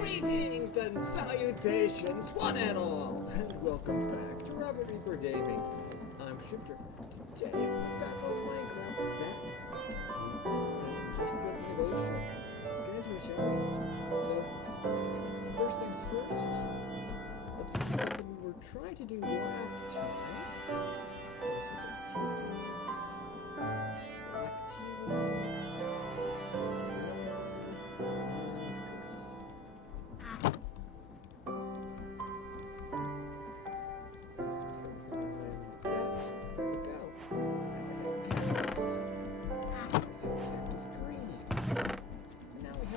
Greetings and salutations, one and all, and welcome back to Robert Reaper Gaming. I'm Shifter. Today, we're back on Minecraft, back industrial innovation. Let's get into it, shall we? So, first things first, let's do something we were trying to do last time. This is our tea seeds, black tea leaves,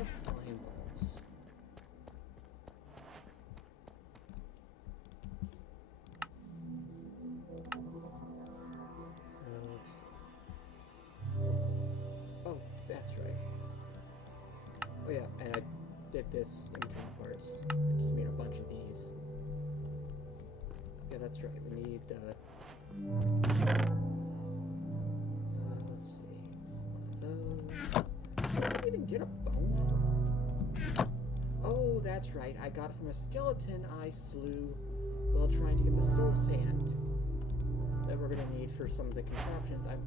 slime balls. So let's see. Oh, that's right. Oh yeah, and I did this in 2 parts. I just made a bunch of these. Yeah, that's right. We need let's see. One of those. Where did I even get a bone from? Oh, that's right. I got it from a skeleton I slew while trying to get the soul sand that we're going to need for some of the contraptions I'm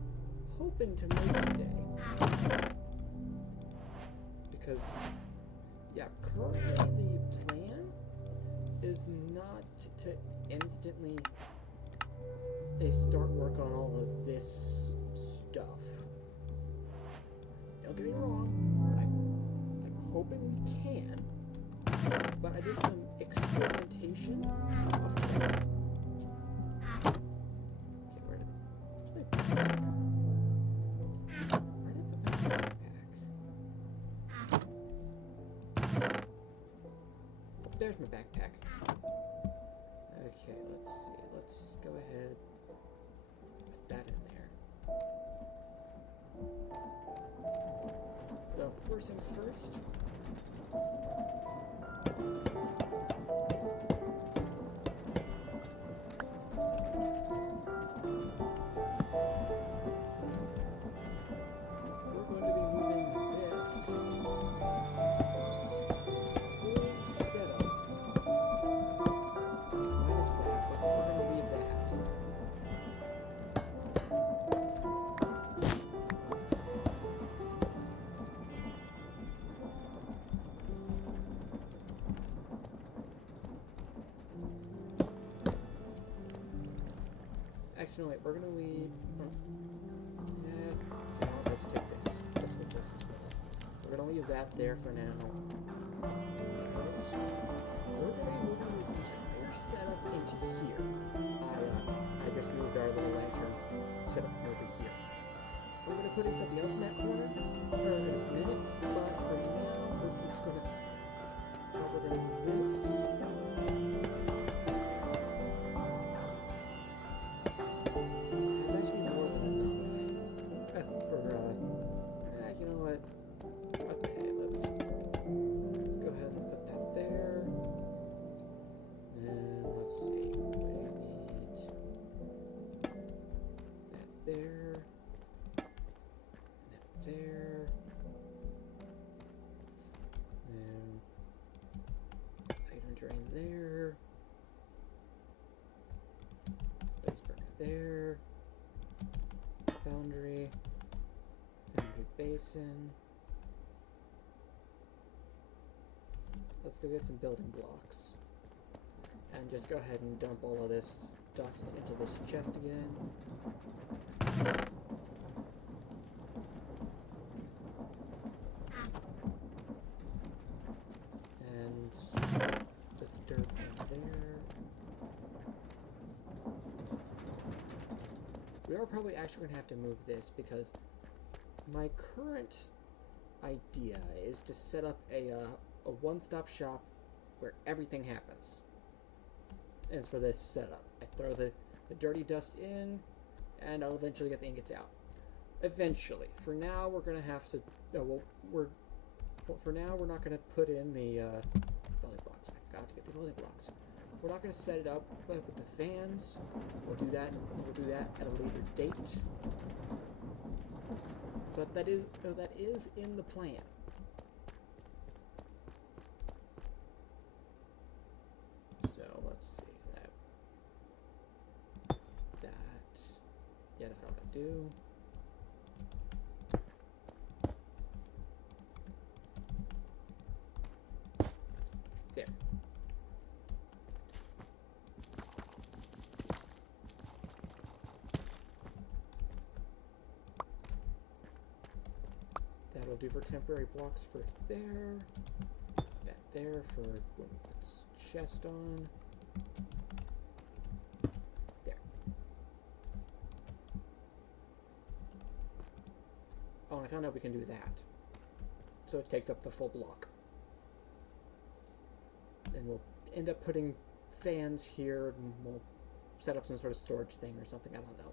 hoping to make today. Because, yeah, currently the plan is not to instantly start work on all of this stuff. Don't get me wrong, I'm hoping we can, but I did some experimentation of where's my backpack? Where did I put my backpack? Oh, there's my backpack. Okay, let's see. Let's go ahead, put that in there. So, first things first. We're going to be moving this whole setup. Minus that, but we're going to leave that. Actually, wait, we're gonna leave. No, let's take this. Let's move this as well. We're gonna leave that there for now. Because we're gonna be moving this entire setup into here. I just moved our little lantern setup over here. We're gonna put in something else in that corner in a minute, but right now we're just gonna. We're gonna do this. You know what? Okay, let's go ahead and put that there. And let's see. We need that there. That there. And item drain there. Base burner there. Foundry. Basin. Let's go get some building blocks. And just go ahead and dump all of this dust into this chest again. And the dirt in there. We are probably actually going to have to move this because my current idea is to set up a one-stop shop where everything happens. And it's for this setup. I throw the dirty dust in, and I'll eventually get the ingots out. Eventually. For now, we're gonna have to. For now, we're not gonna put in the building blocks. I forgot to get the building blocks. We're not gonna set it up with the fans. We'll do that. We'll do that at a later date. But that is in the plan. do. There. That'll do for temporary blocks for there. That there for when we put chest on. There. Oh, and I found out we can do that. So it takes up the full block. And we'll end up putting fans here, and we'll set up some sort of storage thing or something, I don't know.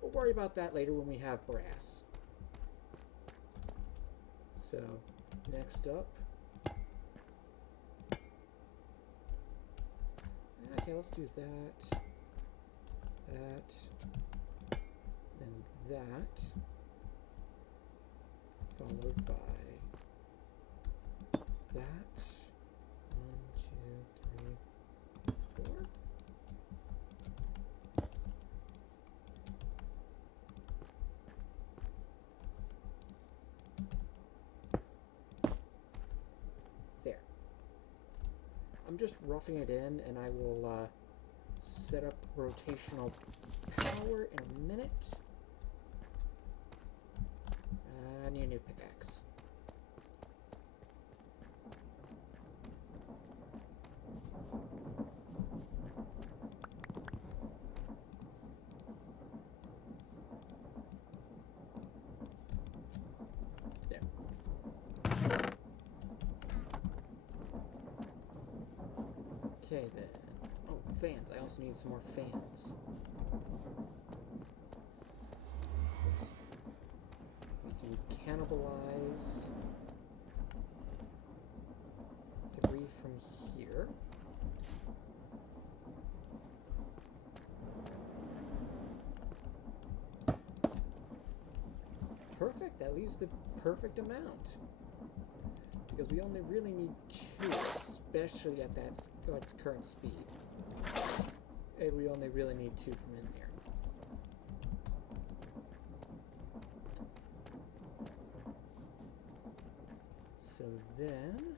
We'll worry about that later when we have brass. So, next up. Okay, let's do that. That. And that. Followed by that. 1, 2, 3, 4. There. I'm just roughing it in, and I will set up rotational power in a minute. I need a new pickaxe. There. Okay then. Oh, fans. I also need some more fans. We can cannibalize 3 from here. Perfect. That leaves the perfect amount. Because we only really need 2, especially at that its current speed. And we only really need 2 from in there. So then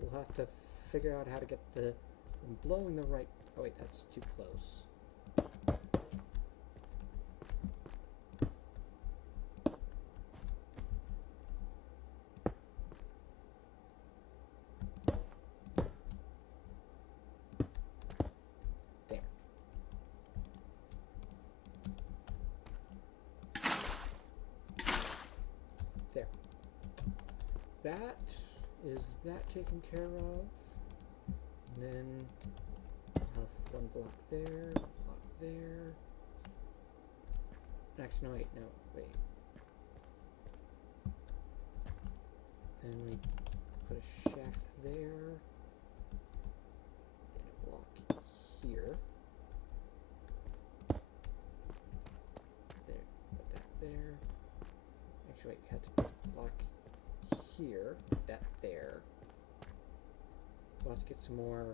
we'll have to figure out how to get the blowing the right. Oh wait, that's too close. There. There. That is that taken care of. And then I'll have 1 block there, block there. Actually, no, wait, no, wait. Then we put a shaft there. Then a block here. There, put that there. Actually, wait, we had to put a block here, put that there. We'll have to get some more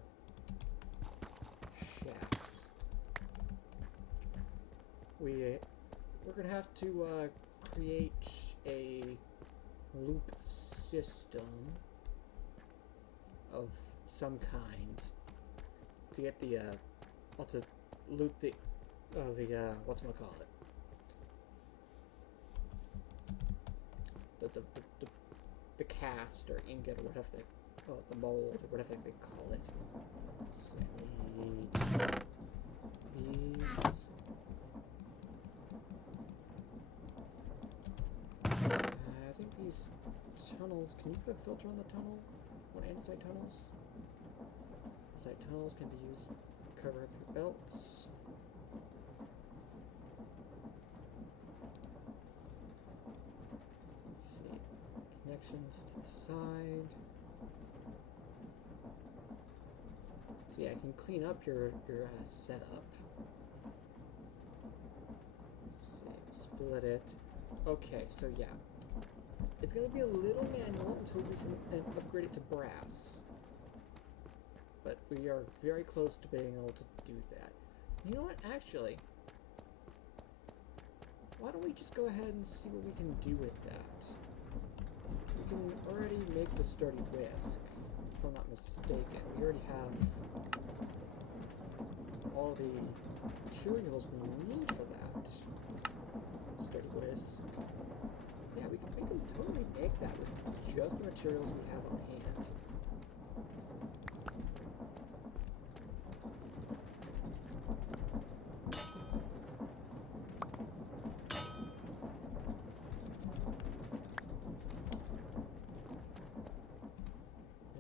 shafts. We're gonna have to create a loop system of some kind to get the to loop the whatchamacallit. The cast or ingot or whatever they the mold or whatever they call it. So we need these. I think these tunnels, can you put a filter on the tunnel? On inside tunnels? Inside tunnels can be used to cover up your belts. Let's see. sections to the side. So yeah, I can clean up your setup. Let's see, split it. Okay, so yeah. It's going to be a little manual until we can upgrade it to brass. But we are very close to being able to do that. You know what, actually, why don't we just go ahead and see what we can do with that? We can already make the sturdy whisk, if I'm not mistaken. We already have all the materials we need for that. Sturdy whisk. Yeah, we can totally make that with just the materials we have on hand.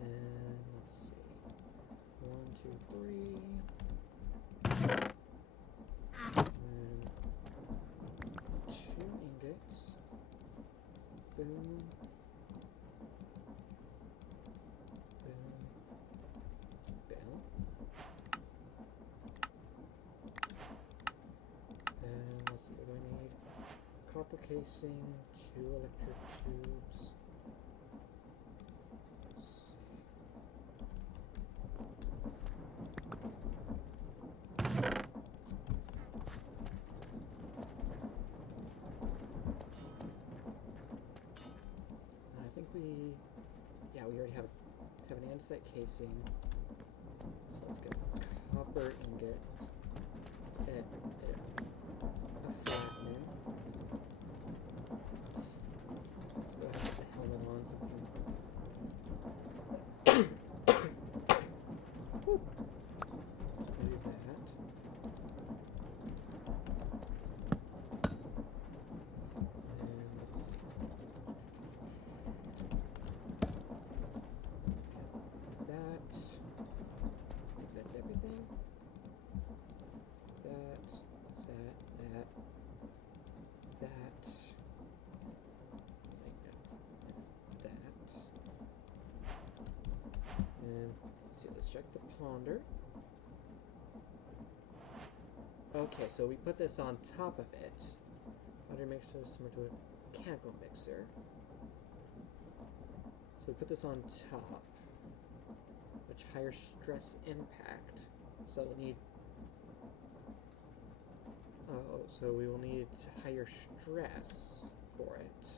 And let's see. 1, 2, 3. And 2 ingots. Boom. Boom. Boom. And let's see what do we need. Copper casing, 2 electric tubes. Let's see. I think we already have an andesite casing. So let's get copper ingot. A flattening. Let's go ahead and put the helmet on so we can Woo. Do that. And let's see. That. I think that's everything. That. And let's see, let's check the ponder. Okay, so we put this on top of it. Ponder mixer is similar to a mechanical mixer. So we put this on top, which higher stress impact. So we'll need. Oh, so we will need higher stress for it.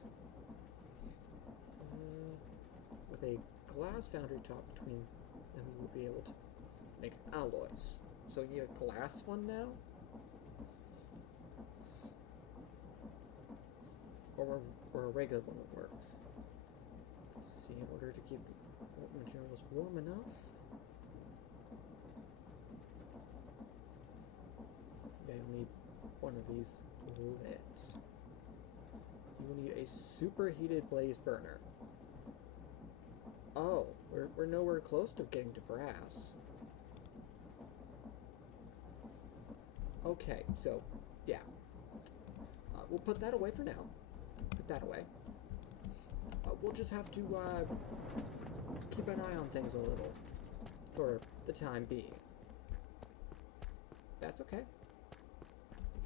With a glass foundry top between them, we will be able to make alloys. So you need a glass one now? Or a regular one will work. Let's see, in order to keep the materials warm enough. Yeah, you'll need one of these lit. You will need a superheated blaze burner. Oh, we're nowhere close to getting to brass. Okay, so, yeah. We'll put that away for now. Put that away. We'll just have to keep an eye on things a little for the time being. That's okay.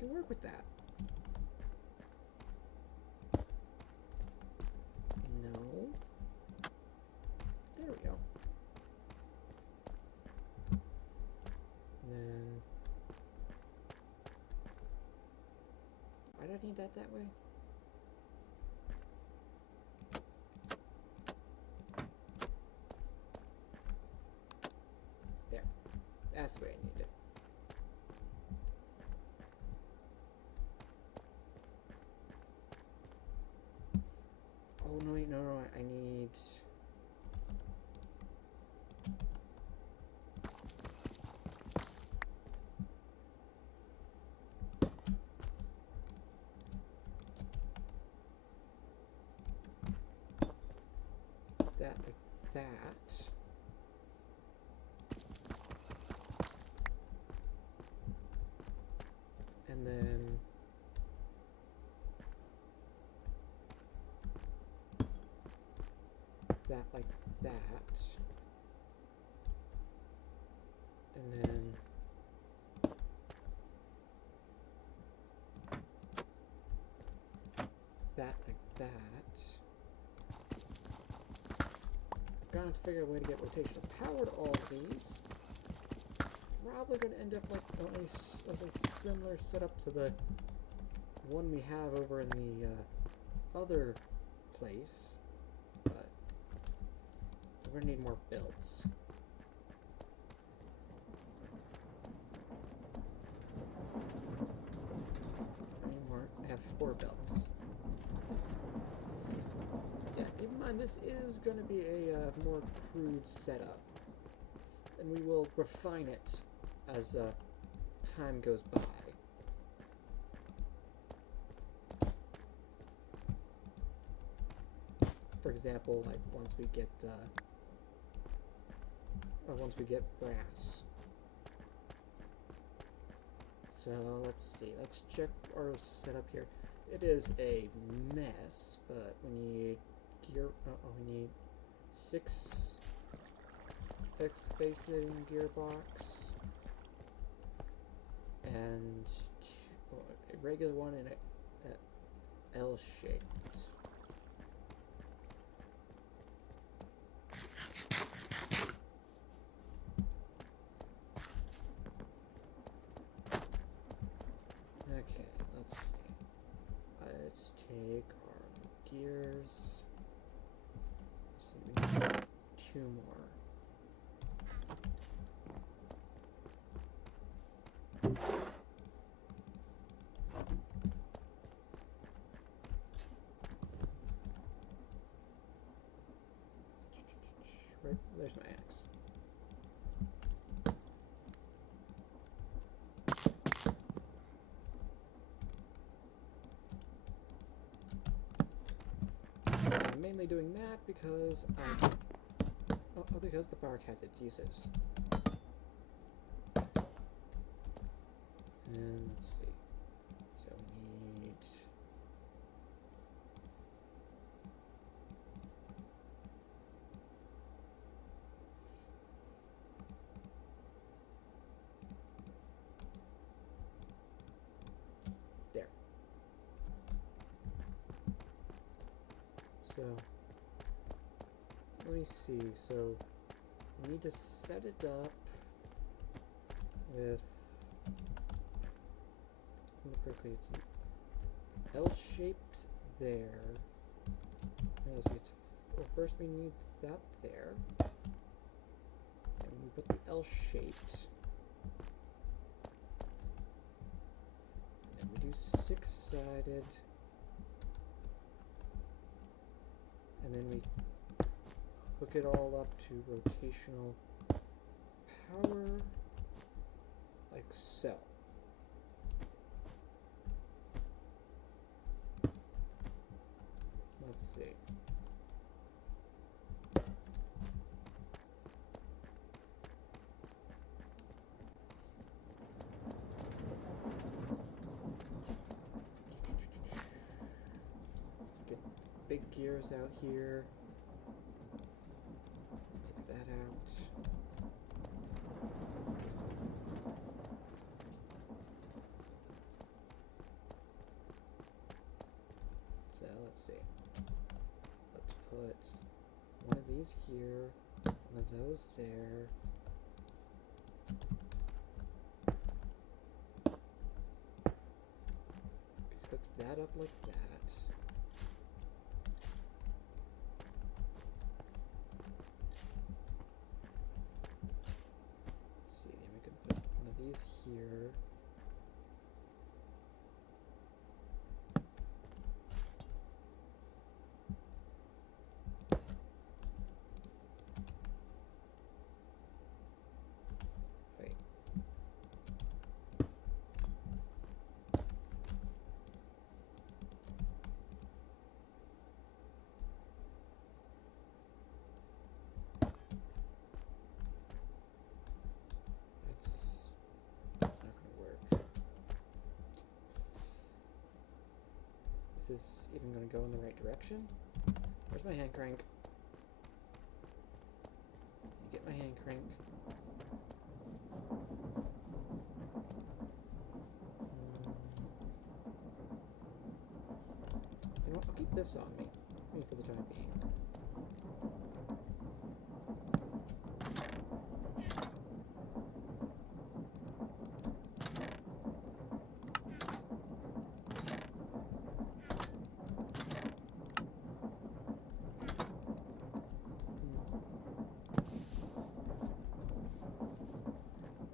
We can work with that. No. There we go. And then... why did I need that way? There. That's the way I need it. Oh, no, wait, no, I need... that like that. And then that like that. I've got to figure out a way to get rotational power to all of these. Probably going to end up like as a similar setup to the one we have over in the other place, but we're going to need more builds. I have 4 belts. Yeah, keep in mind this is going to be a more crude setup, and we will refine it as time goes by. For example, like once we get brass. So let's see. Let's check our setup here. It is a mess, but we need we need 6 X-facing gearbox and a regular one and a L-shaped. Okay, let's see. Let's take our gears. Let's see, we need 2 more. Right, there's my axe. I'm mainly doing that because because the bark has its uses. And let's see. So we need there. So let me see. So we need to set it up with, correctly, it's an L-shaped there. Let's see, well, first we need that there. And we put the L-shaped. And we do 6-sided. And then we hook it all up to rotational power, like so. Let's see. Let's get big gears out here. Take that out. So let's see. Let's put one of these here, one of those there. Hook that up like that. Let's see, then we can put one of these here. That's not going to work. Is this even going to go in the right direction? Where's my hand crank? and crank. You know what? I'll keep this on me for the time being.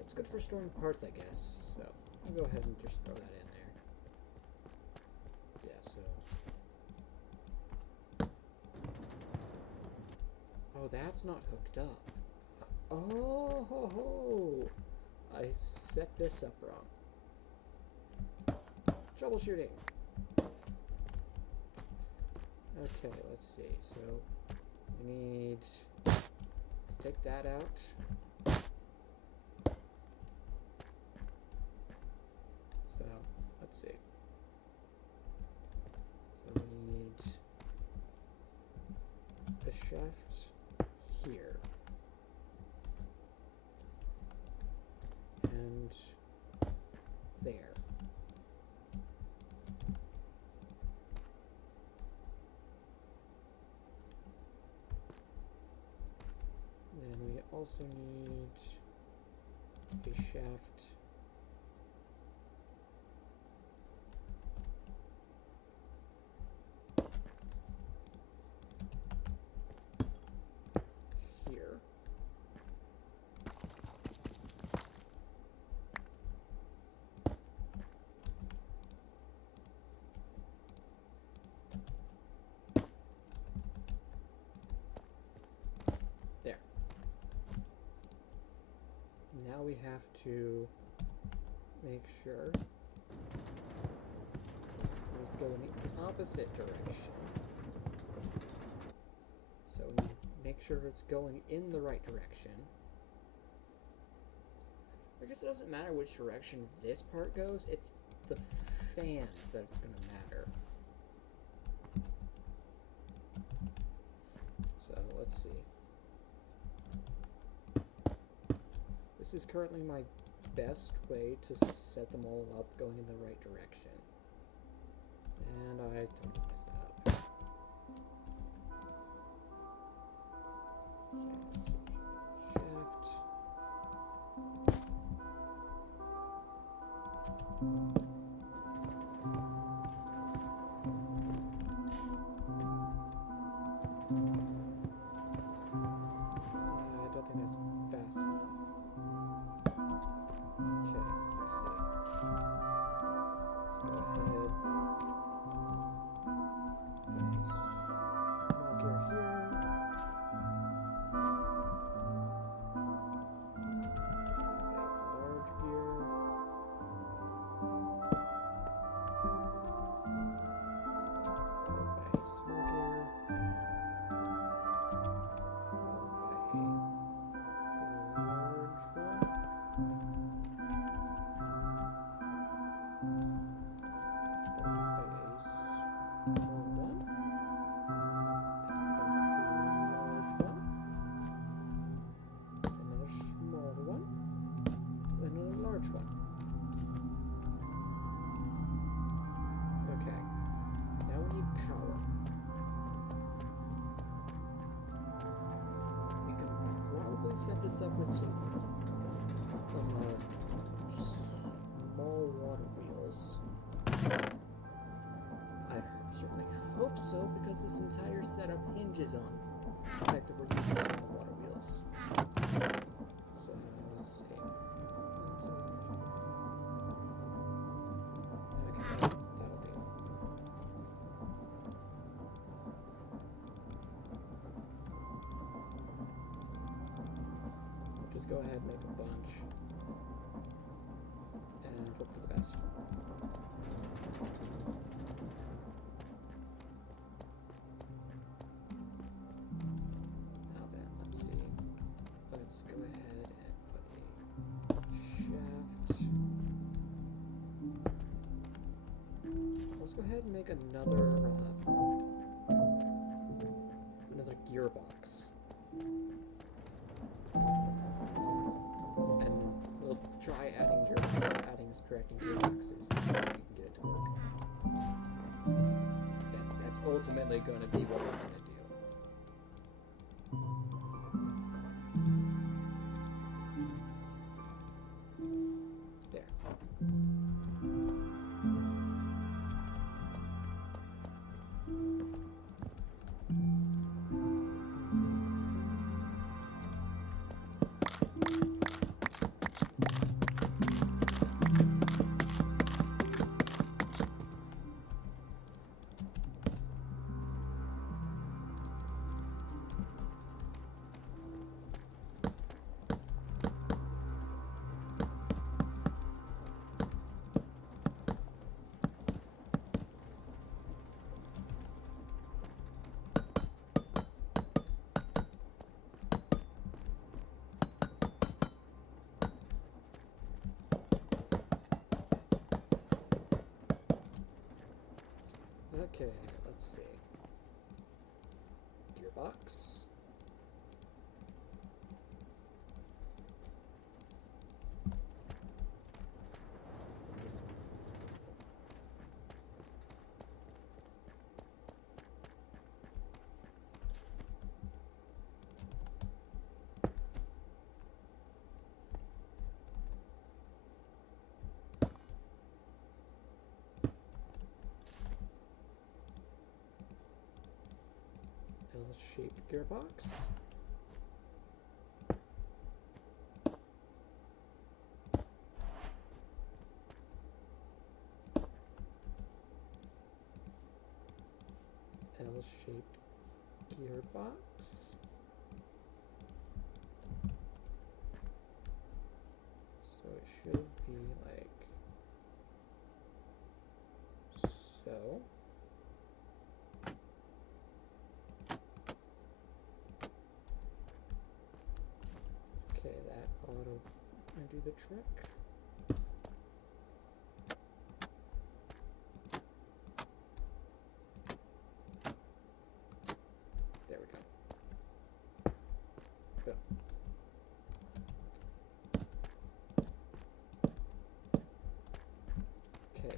It's good for storing parts, I guess, so I'll go ahead and just throw that in there. Yeah, so... Oh, that's not hooked up. Oh, ho, ho. I set this up wrong. Troubleshooting. Okay, let's see. So, we need to take that out. So, let's see. So, we need the shaft here. And there. Then we also need a shaft here. There. Now we have to make sure it needs to go in the opposite direction. So we make sure it's going in the right direction. I guess it doesn't matter which direction this part goes, it's the fans that it's going to matter. So let's see. This is currently my best way to set them all up going in the right direction. And I totally messed that up. Okay, let's see. Shaft. I don't think that's fast enough. Okay, let's see. Let's go ahead. Put a small gear here. And a large gear. Followed by a small gear. Followed by a large one. Set this up with some small water wheels. I certainly hope so, because this entire setup hinges on the fact that we're using small water wheels. So let's see. Okay, that'll do. Just go ahead and make a bunch and hope for the best. Now then, let's see. Let's go ahead and put a shaft. Let's go ahead and make another gearbox. try adding subtracting gearboxes and see if we can get it to work. That's ultimately going to be what we're going to do. There. Okay, let's see. Gearbox. L-shaped gearbox. L-shaped gearbox. So it should be like so. Okay, that ought to do the trick. There we go. Boom. Okay,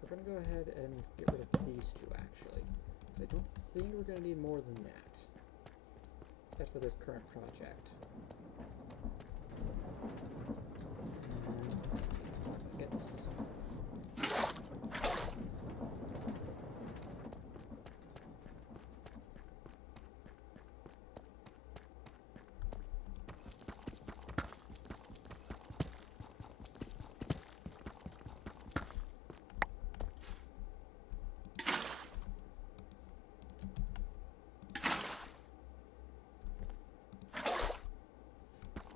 we're going to go ahead and get rid of these two, actually, because I don't think we're going to need more than that. That's for this current project. And let's see, buckets.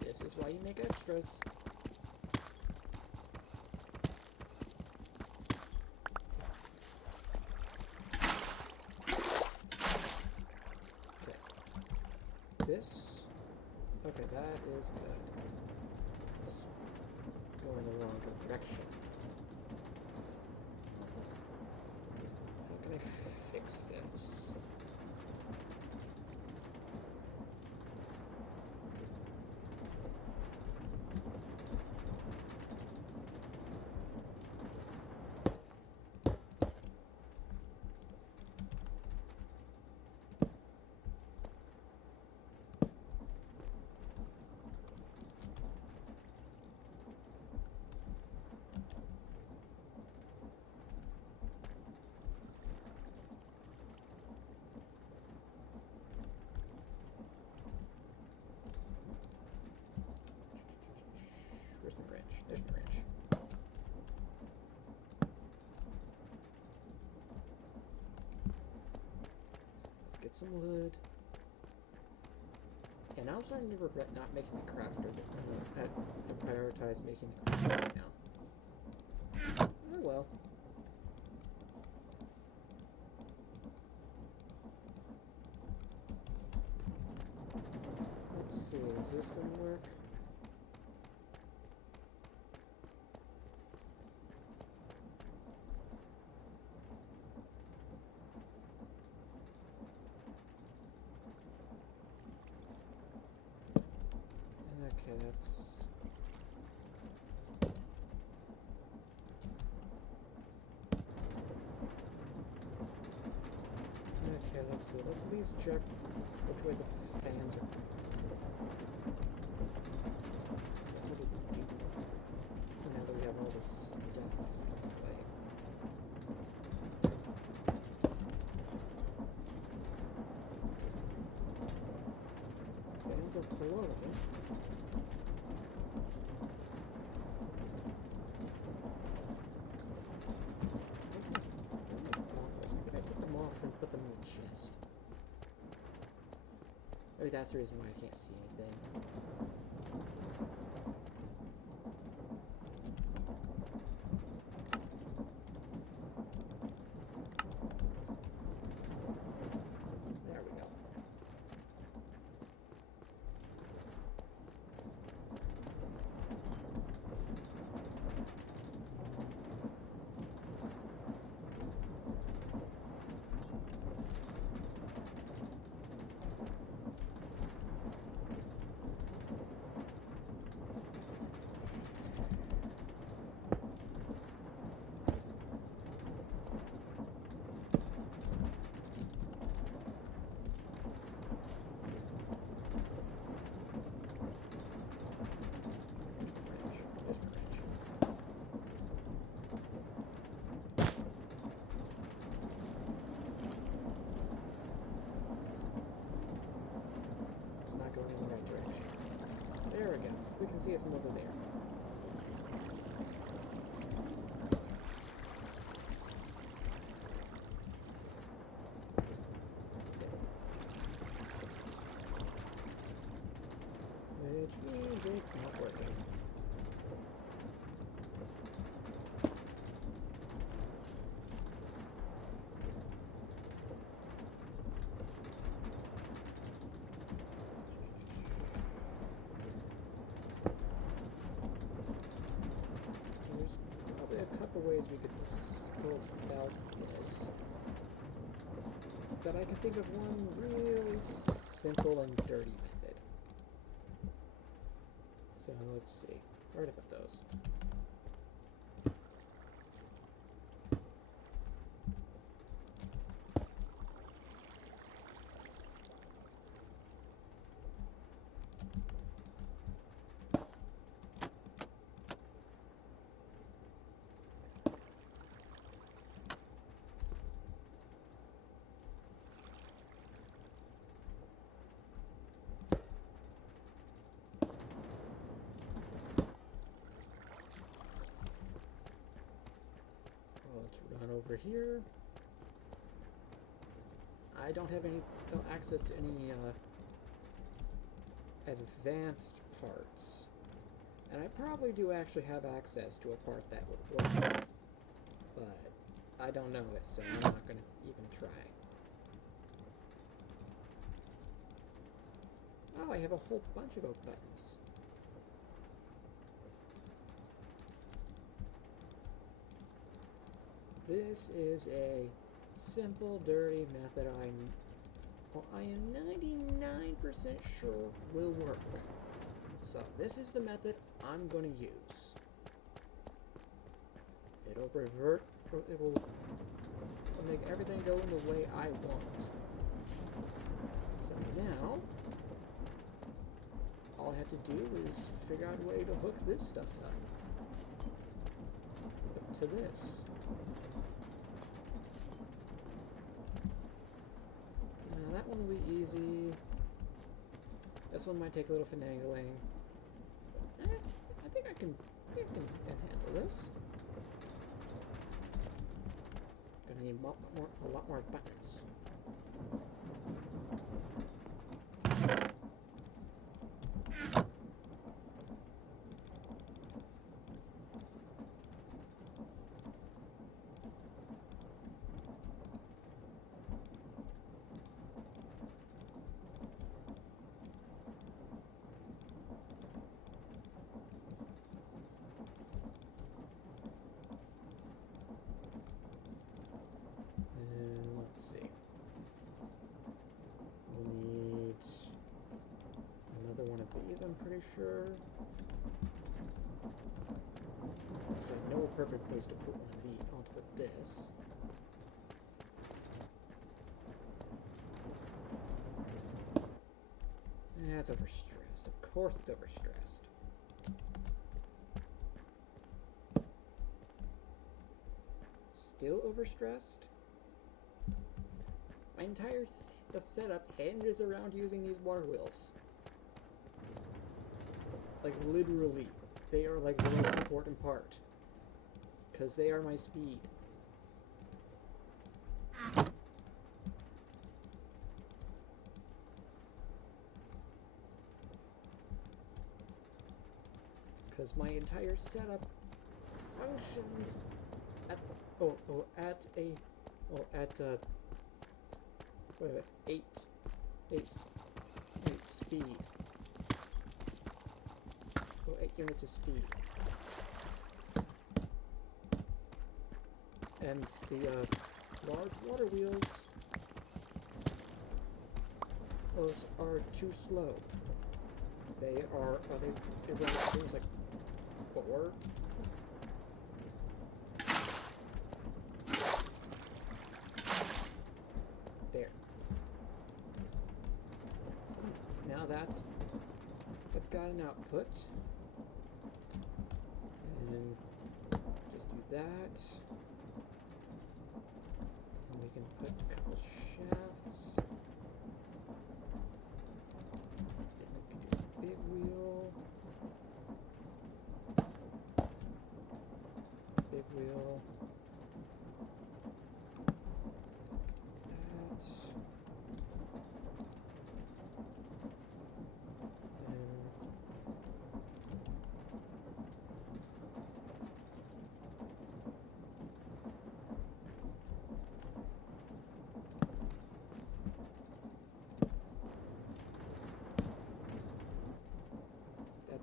This is why you make extras. Okay. This. Okay, that is good. It's going the wrong direction. How can I fix this? Where's my wrench? There's my wrench. Let's get some wood. And now I'm starting to regret not making the crafter and prioritize making the crafter right now. Oh well. Let's see, is this gonna work? Okay, that's let's see. Let's at least check which way the fans are. So how do we do that? Now that we have all this stuff in play. Fans are blowing. Put them in the chest. Maybe that's the reason why I can't see anything. There we go. Going in the right direction. There we go. We can see it from over there. Which means it's not working. Ways we could go about this, but I can think of one really simple and dirty method. So let's see, where to put those? Let's run over here. I don't have no access to any advanced parts. And I probably do actually have access to a part that would work. But I don't know it, so I'm not going to even try. Oh, I have a whole bunch of oak buttons. This is a simple, dirty method I am 99% sure will work. So this is the method I'm going to use. It will make everything go in the way I want. So now, all I have to do is figure out a way to hook this stuff up to this. That one will be easy. This one might take a little finagling. I think I can handle this. Gonna need a lot more buttons. I'm pretty sure. So I know a perfect place to put one of these. I'll put this. Yeah, it's overstressed. Of course it's overstressed. Still overstressed? My entire the setup hinges around using these water wheels. Like, literally. They are like the most important part. Because they are my speed. Because my entire setup functions at eight speed. 8 units of speed. And the large water wheels, those are too slow. They run things like 4. There. So now that's got an output. And just do that. And we can put a couple shafts. Then we can do a big wheel. Big wheel.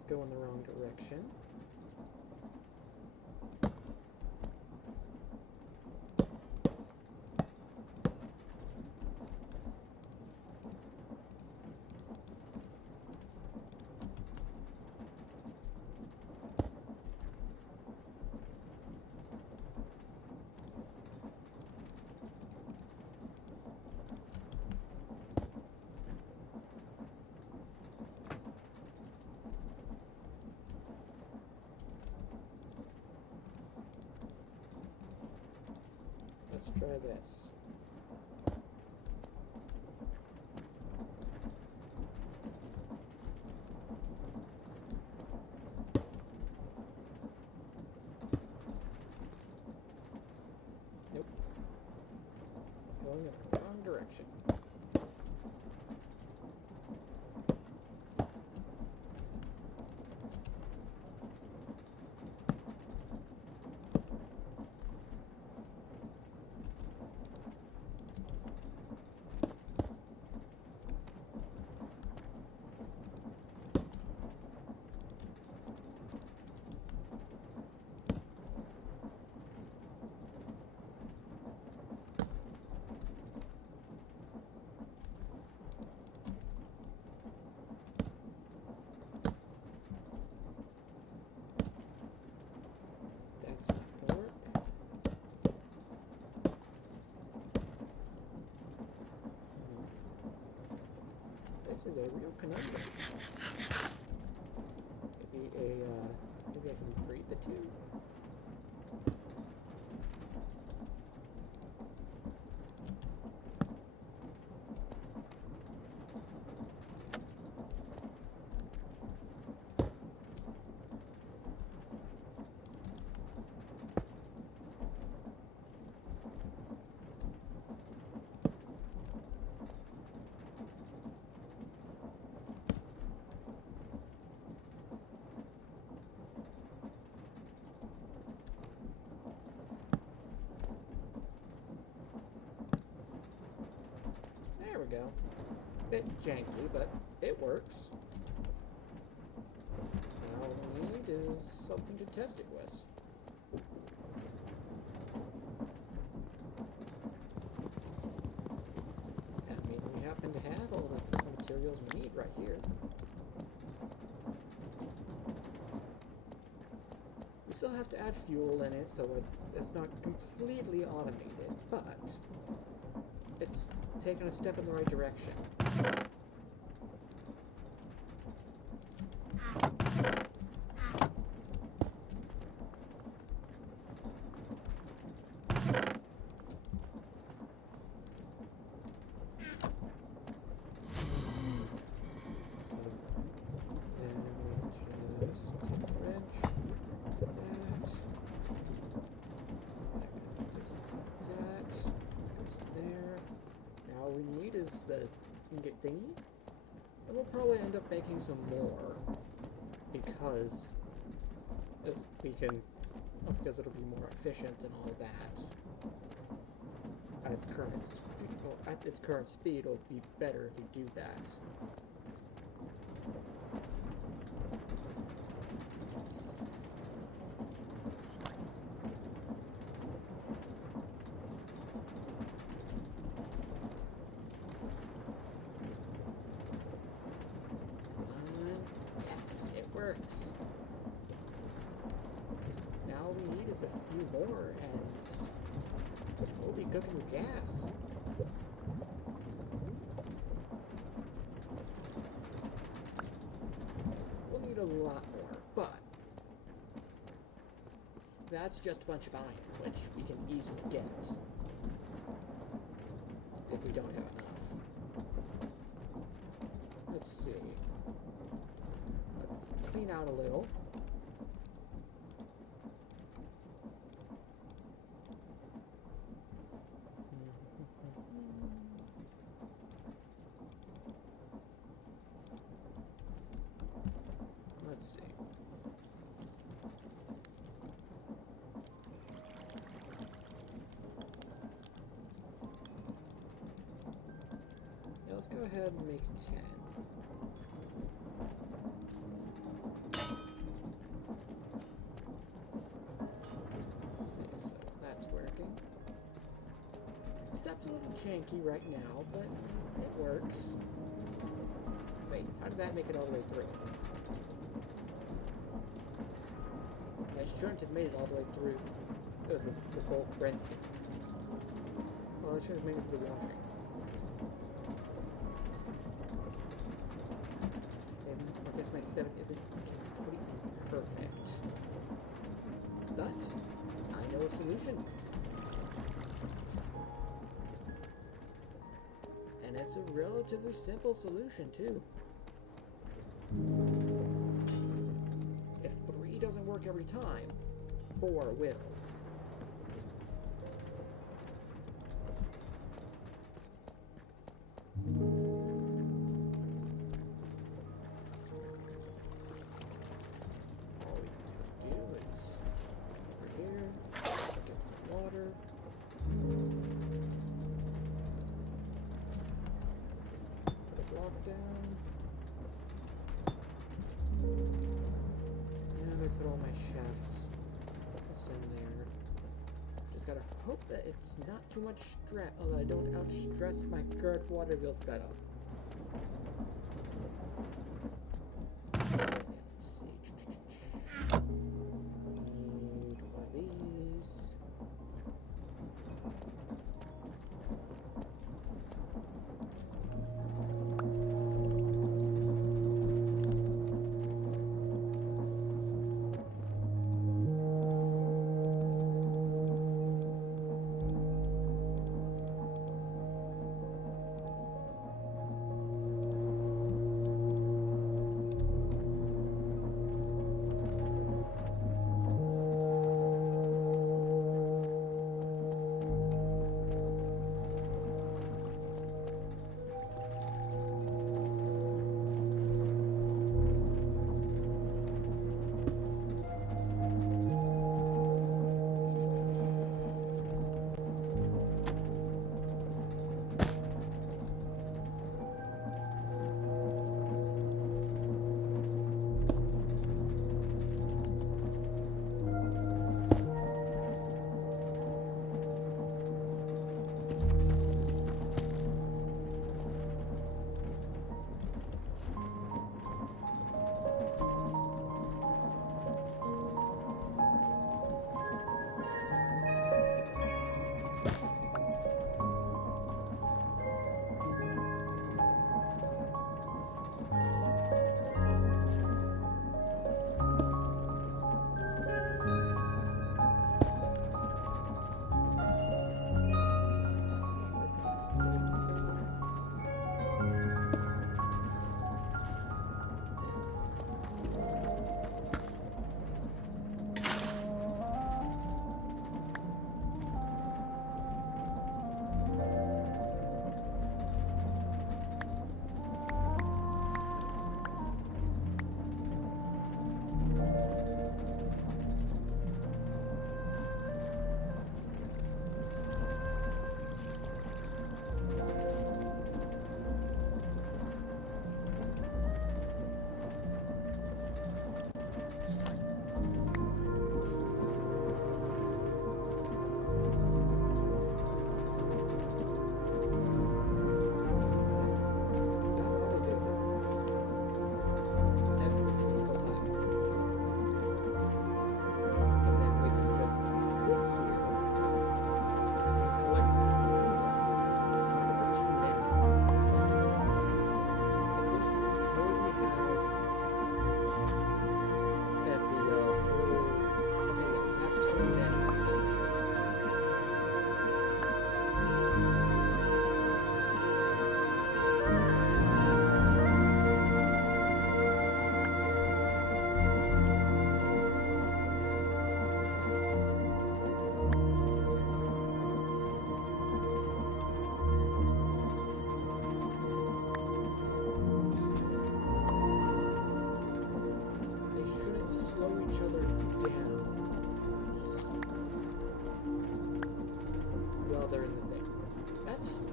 Go in the wrong direction. Let's try this. Nope. Going in the wrong direction. This is a real conundrum. Maybe I can breed the two. There we go. Bit janky, but it works. All we need is something to test it with. I mean, we happen to have all the materials we need right here. We still have to add fuel in it, so it's not completely automated, but it's taken a step in the right direction. ingot thingy. And we'll probably end up making some more because because it'll be more efficient and all that. At its current speed, it'll be better if we do that. Yes, it works. Now all we need is a few more, and we'll be cooking with gas. We'll need a lot more, but that's just a bunch of iron, which we can easily get if we don't have enough. Let's see. Let's clean out a little. Let's see. Yeah, let's go ahead and make 10. Let's see, so that's working. Except a little janky right now, but it works. Wait, how did that make it all the way through? I shouldn't have made it all the way through the bulk rinsing. Well, I should have made it through the washing. And I guess my 7 isn't completely perfect. But I know a solution. And it's a relatively simple solution, too. If 3 doesn't work every time, 4 will. All we have to do is over here, get some water. Put a block down. And I put all my chefs. What's in there? Just gotta hope that it's not too much stress, although I don't outstress my current water wheel setup. Let's see. Need one of these.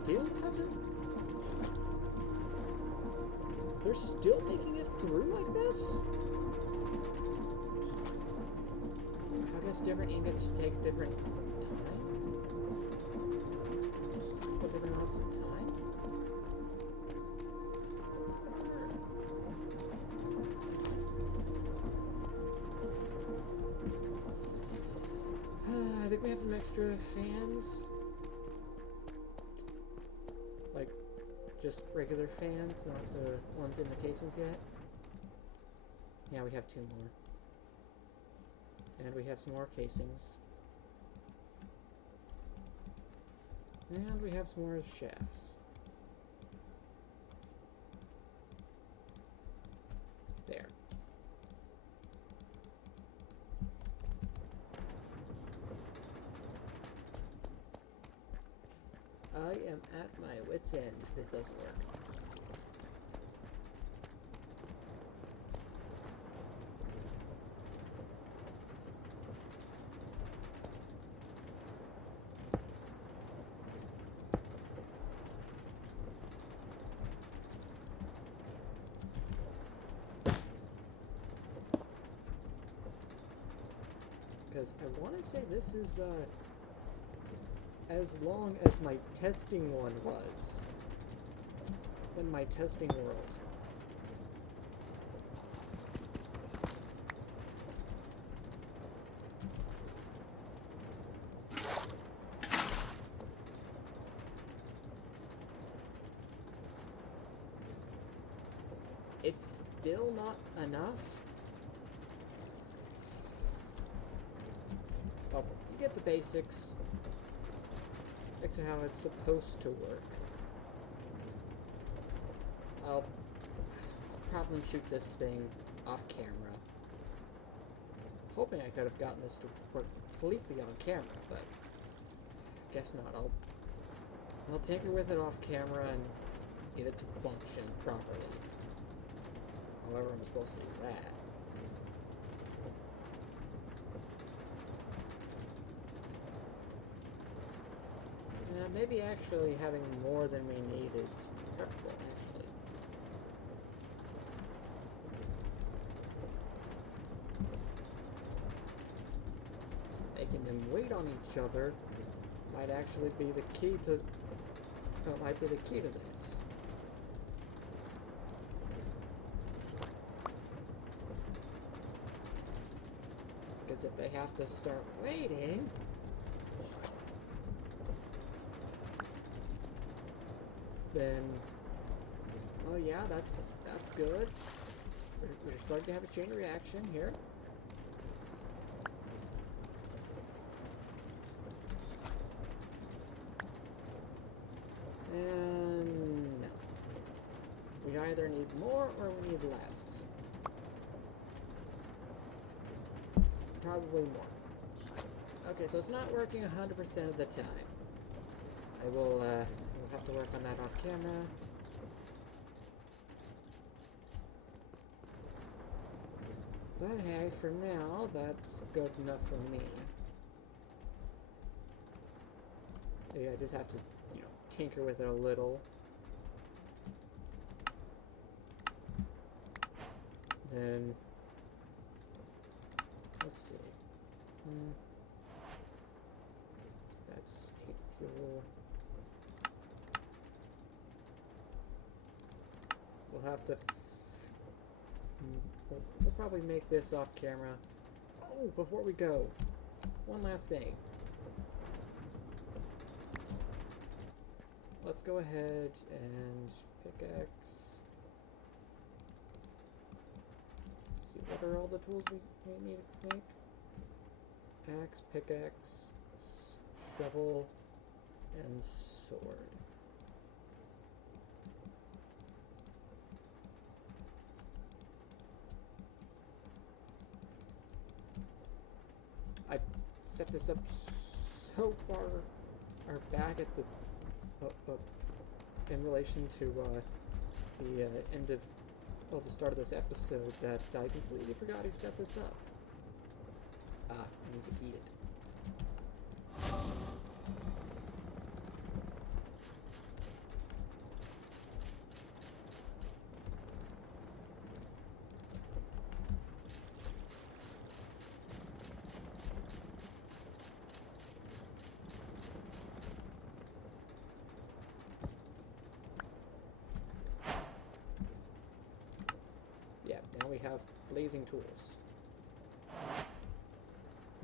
still hasn't... They're still making it through like this? I guess different ingots take different time? What, different amounts of time? I think we have some extra fans. Like, just regular fans, not the ones in the casings yet. Yeah, we have 2 more. And we have some more casings. And we have some more shafts. There. I am at my wit's end if this doesn't work. Because I want to say this is, as long as my testing one was in my testing world. It's still not enough. Well, you get the basics. To how it's supposed to work. I'll probably shoot this thing off camera. Hoping I could have gotten this to work completely on camera, but guess not. I'll tinker with it off camera and get it to function properly. However, I'm supposed to do that. Maybe actually having more than we need is preferable, actually. Making them wait on each other might actually be the key to... might be the key to this. Because if they have to start waiting... then, oh yeah, that's good. We're starting to have a chain reaction here. And no. We either need more or we need less. Probably more. Okay, so it's not working 100% of the time. I will, we'll have to work on that off camera. But hey, for now, that's good enough for me. Yeah, I just have to, you know, tinker with it a little. Then, let's see. That's 8 fuel. We'll have to... We'll probably make this off camera. Oh, before we go, one last thing. Let's go ahead and pickaxe. See, what are all the tools we need to make? Axe, pickaxe, shovel, and sword. I set this up so far or back at the in relation to the end of, well, the start of this episode that I completely forgot to set this up. I need to heat it. blazing tools,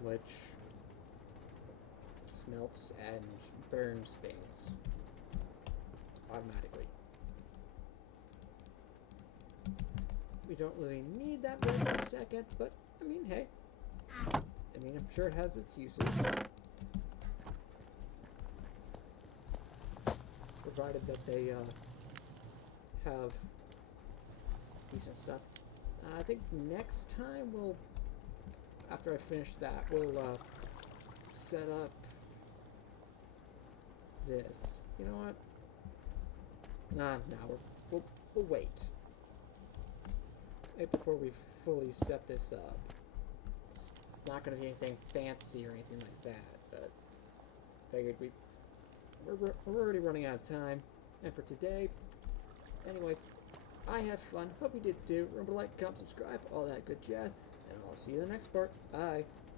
which smelts and burns things automatically. We don't really need that right this second, but I mean, hey. I mean, I'm sure it has its uses. Provided that they have decent stuff. I think next time we'll, after I finish that, we'll set up this. You know what? Nah, we'll wait. Before we fully set this up. It's not going to be anything fancy or anything like that, but figured we're already running out of time. And for today, anyway, I had fun. Hope you did too. Remember to like, comment, subscribe, all that good jazz. And I'll see you in the next part. Bye.